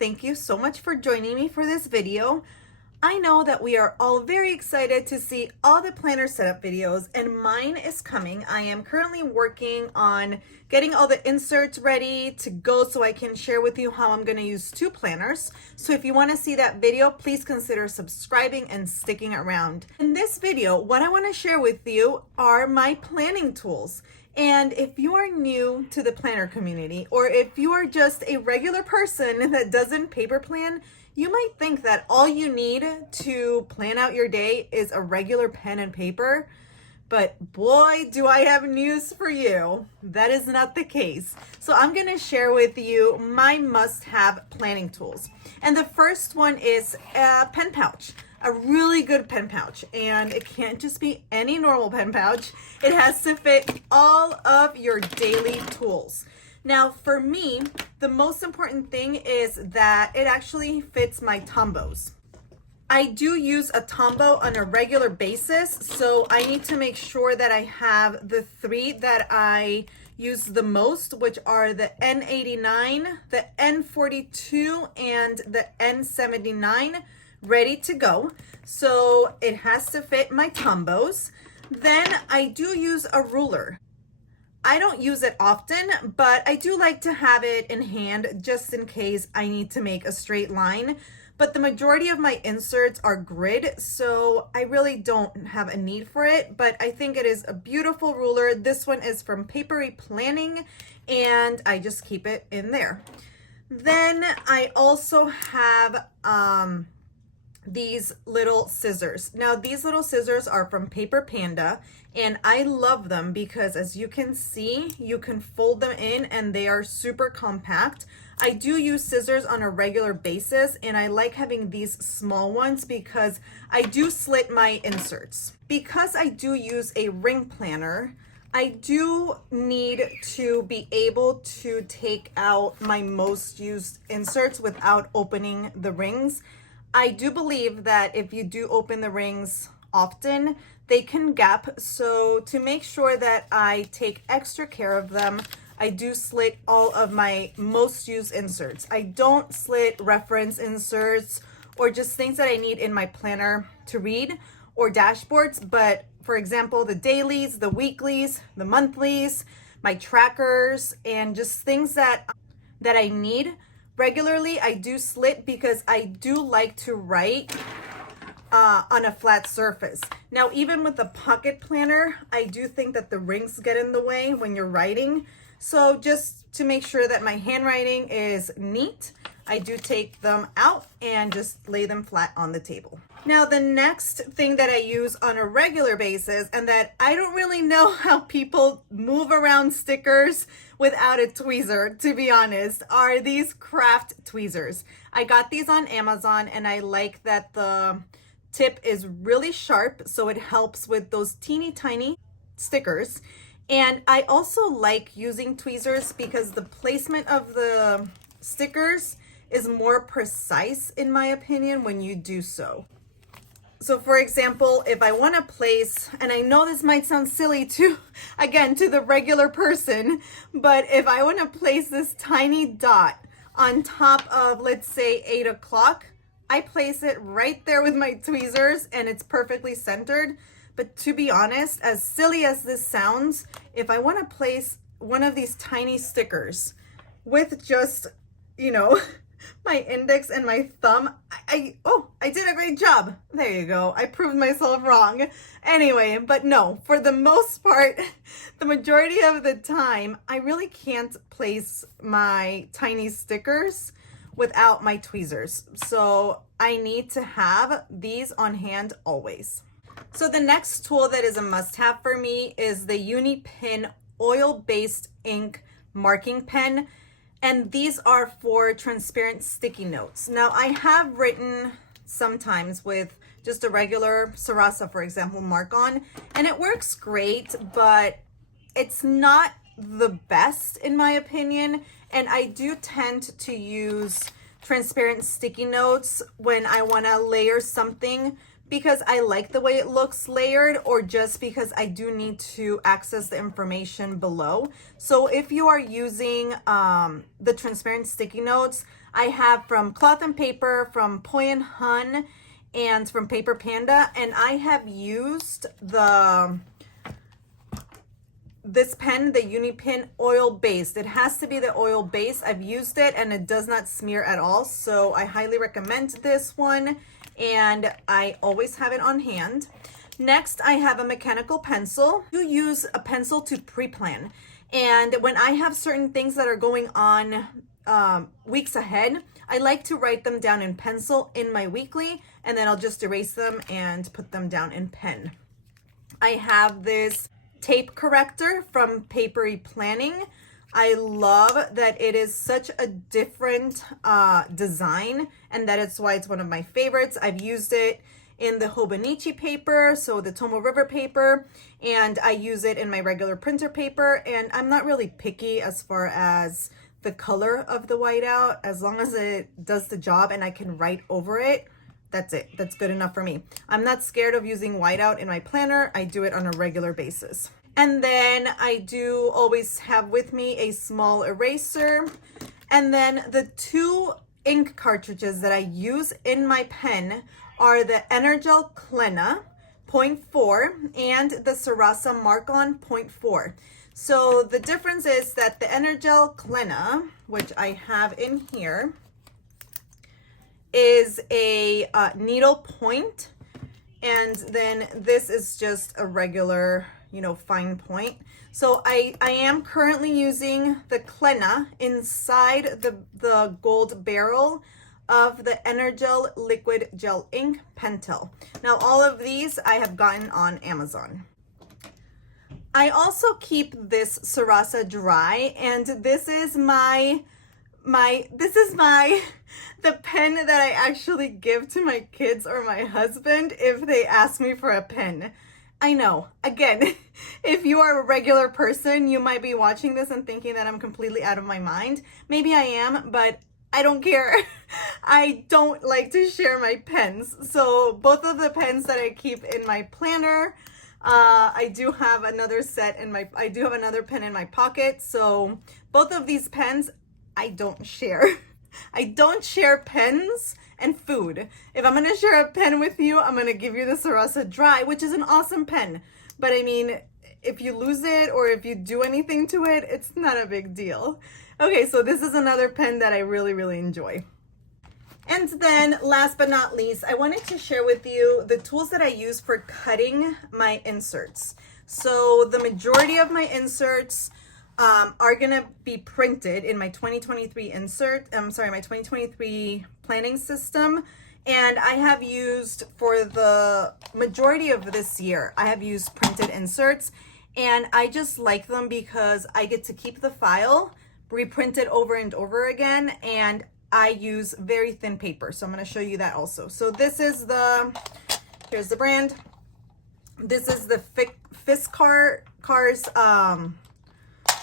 thank you so much for joining me for this video. I know that we are all very excited to see all the planner setup videos, and mine is coming. I am currently working on getting all the inserts ready to go so I can share with you how I'm going to use 2 planners. So if you want to see that video, please consider subscribing and sticking around. In this video, what I want to share with you are my planning tools. And if you are new to the planner community, or if you are just a regular person that doesn't paper plan, you might think that all you need to plan out your day is a regular pen and paper. But boy, do I have news for you. That is not the case. So I'm going to share with you my must-have planning tools. And the first one is a pen pouch. A really good pen pouch, and it can't just be any normal pen pouch. It has to fit all of your daily tools. Now, for me, the most important thing is that it actually fits my tombos. I do use a tombow on a regular basis, so I need to make sure that I have the 3 that I use the most, which are the N89, the N42, and the N79. Ready to go. So it has to fit my tombos. Then I do use a ruler. I don't use it often, but I do like to have it in hand just in case I need to make a straight line. But the majority of my inserts are grid, so I really don't have a need for it, but I think it is a beautiful ruler. This one is from Papery Planning, and I just keep it in there. Then I also have these little scissors. Now these little scissors are from Paper Panda, and I love them because, as you can see, you can fold them in and they are super compact. I do use scissors on a regular basis, and I like having these small ones because I do slit my inserts. Because I do use a ring planner, I do need to be able to take out my most used inserts without opening the rings. I do believe that if you do open the rings often, they can gap. So to make sure that I take extra care of them, I do slit all of my most used inserts. I don't slit reference inserts or just things that I need in my planner to read or dashboards. But for example, the dailies, the weeklies, the monthlies, my trackers, and just things that I need regularly, I do slit because I do like to write on a flat surface. Now, even with the pocket planner, I do think that the rings get in the way when you're writing. So just to make sure that my handwriting is neat, I do take them out and just lay them flat on the table. Now, the next thing that I use on a regular basis, and that I don't really know how people move around stickers without a tweezer, to be honest, are these craft tweezers. I got these on Amazon, and I like that the tip is really sharp, so it helps with those teeny tiny stickers. And I also like using tweezers because the placement of the stickers is more precise, in my opinion, when you do so. So for example, if I want to place, and I know this might sound silly to the regular person, but if I want to place this tiny dot on top of, let's say, 8 o'clock, I place it right there with my tweezers and it's perfectly centered. But to be honest, as silly as this sounds, if I want to place one of these tiny stickers with just, my index and my thumb, I did a great job. There you go. I proved myself wrong. Anyway, but no, for the most part, the majority of the time, I really can't place my tiny stickers without my tweezers. So I need to have these on hand always. So the next tool that is a must-have for me is the UniPin oil-based ink marking pen. And these are for transparent sticky notes. Now, I have written sometimes with just a regular Sarasa, for example, mark on, and it works great, but it's not the best in my opinion. And I do tend to use transparent sticky notes when I want to layer something because I like the way it looks layered, or just because I do need to access the information below. So if you are using the transparent sticky notes, I have from Cloth and Paper, from Poi and Hun, and from Paper Panda, and I have used this pen, the Unipin oil based. It has to be the oil base. I've used it and it does not smear at all, so I highly recommend this one, and I always have it on hand. Next, I have a mechanical pencil. You use a pencil to pre-plan, and when I have certain things that are going on weeks ahead, I like to write them down in pencil in my weekly, and then I'll just erase them and put them down in pen. I have this tape corrector from Papery Planning. I love that it is such a different design, and that is why it's one of my favorites. I've used it in the Hobonichi paper, so the Tomo River paper, and I use it in my regular printer paper, and I'm not really picky as far as the color of the whiteout. As long as it does the job and I can write over it, that's it. That's good enough for me. I'm not scared of using whiteout in my planner. I do it on a regular basis. And then I do always have with me a small eraser. And then the two ink cartridges that I use in my pen are the Energel Klena 0.4 and the Sarasa Mark-On 0.4. So the difference is that the Energel Klena, which I have in here, is a needle point, and then this is just a regular, you know, fine point. So I am currently using the Klena inside the gold barrel of the Energel Liquid Gel Ink Pentel. Now all of these I have gotten on Amazon. I also keep this Sarasa dry, and this is the pen that I actually give to my kids or my husband if they ask me for a pen. I know, again, if you are a regular person, you might be watching this and thinking that I'm completely out of my mind. Maybe I am, but I don't care. I don't like to share my pens. So both of the pens that I keep in my planner, I do have another pen in my pocket. So both of these pens, I don't share. I don't share pens and food. If I'm gonna share a pen with you, I'm gonna give you the Sarasa Dry, which is an awesome pen. But I mean, if you lose it or if you do anything to it, it's not a big deal. Okay, so this is another pen that I really, really enjoy. And then last but not least, I wanted to share with you the tools that I use for cutting my inserts. So the majority of my inserts are gonna be printed in my 2023 my 2023 planning system. And I have used, for the majority of this year, I have used printed inserts, and I just like them because I get to keep the file, reprint it over and over again, and I use very thin paper. So I'm gonna show you that also. So this is here's the brand. This is the Fiskars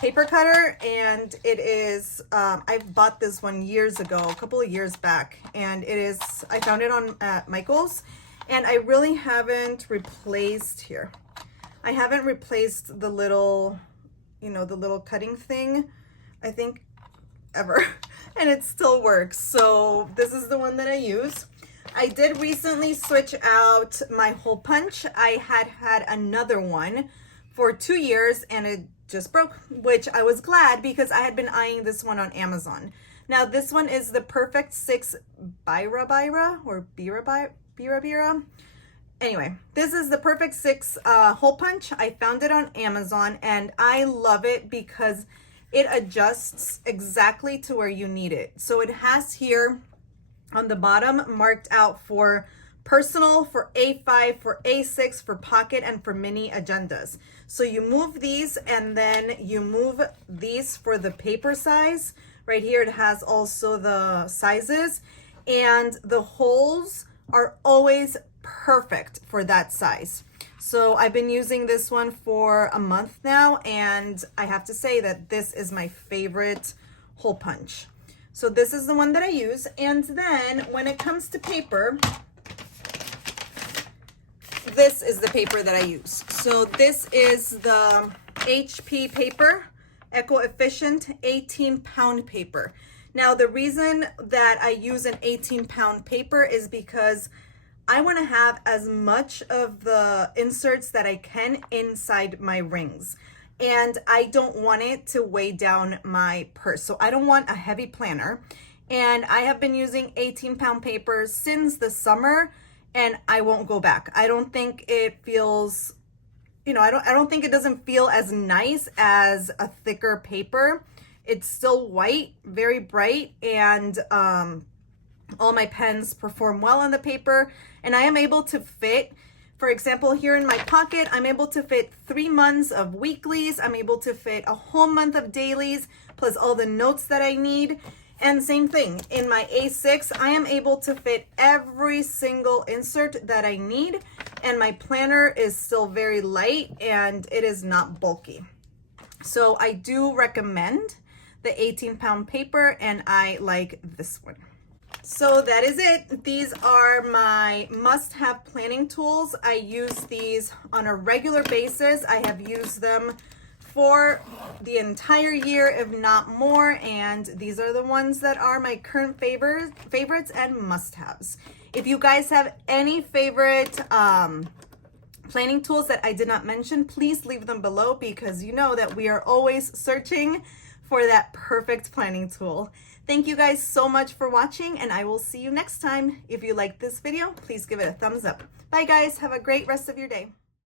paper cutter, and it is, I've bought this one years ago, a couple of years back, and it is, I found it on Michael's, and I really haven't replaced, I haven't replaced the little, you know, the little cutting thing, I think, ever, and it still works. So this is the one that I use. I did recently switch out my hole punch. I had another one for 2 years, and it just broke, which I was glad because I had been eyeing this one on Amazon. Now this one is the Perfect 6 Bira or Bira. Anyway, this is the Perfect 6 hole punch. I found it on Amazon, and I love it because it adjusts exactly to where you need it. So it has here on the bottom marked out for personal, for A5, for A6, for pocket, and for mini agendas. So you move these, and then you move these for the paper size. Right here it has also the sizes, and the holes are always perfect for that size. So I've been using this one for a month now, and I have to say that this is my favorite hole punch. So this is the one that I use. And then when it comes to paper, this is the paper that I use. So this is the HP paper, Eco Efficient 18-pound paper. Now, the reason that I use an 18-pound paper is because I want to have as much of the inserts that I can inside my rings. And I don't want it to weigh down my purse. So I don't want a heavy planner. And I have been using 18-pound paper since the summer, and I won't go back. I don't think it feels, I don't think it doesn't feel as nice as a thicker paper. It's still white, very bright, and all my pens perform well on the paper, and I am able to fit, for example, here in my pocket, I'm able to fit 3 months of weeklies. I'm able to fit a whole month of dailies, plus all the notes that I need. And same thing, in my A6, I am able to fit every single insert that I need, and my planner is still very light and it is not bulky. So I do recommend the 18-pound paper, and I like this one. So that is it. These are my must-have planning tools. I use these on a regular basis. I have used them for the entire year, if not more, and these are the ones that are my current favorites and must-haves. If you guys have any favorite planning tools that I did not mention, please leave them below, because you know that we are always searching for that perfect planning tool. Thank you guys so much for watching, and I will see you next time. If you liked this video, please give it a thumbs up. Bye guys, have a great rest of your day.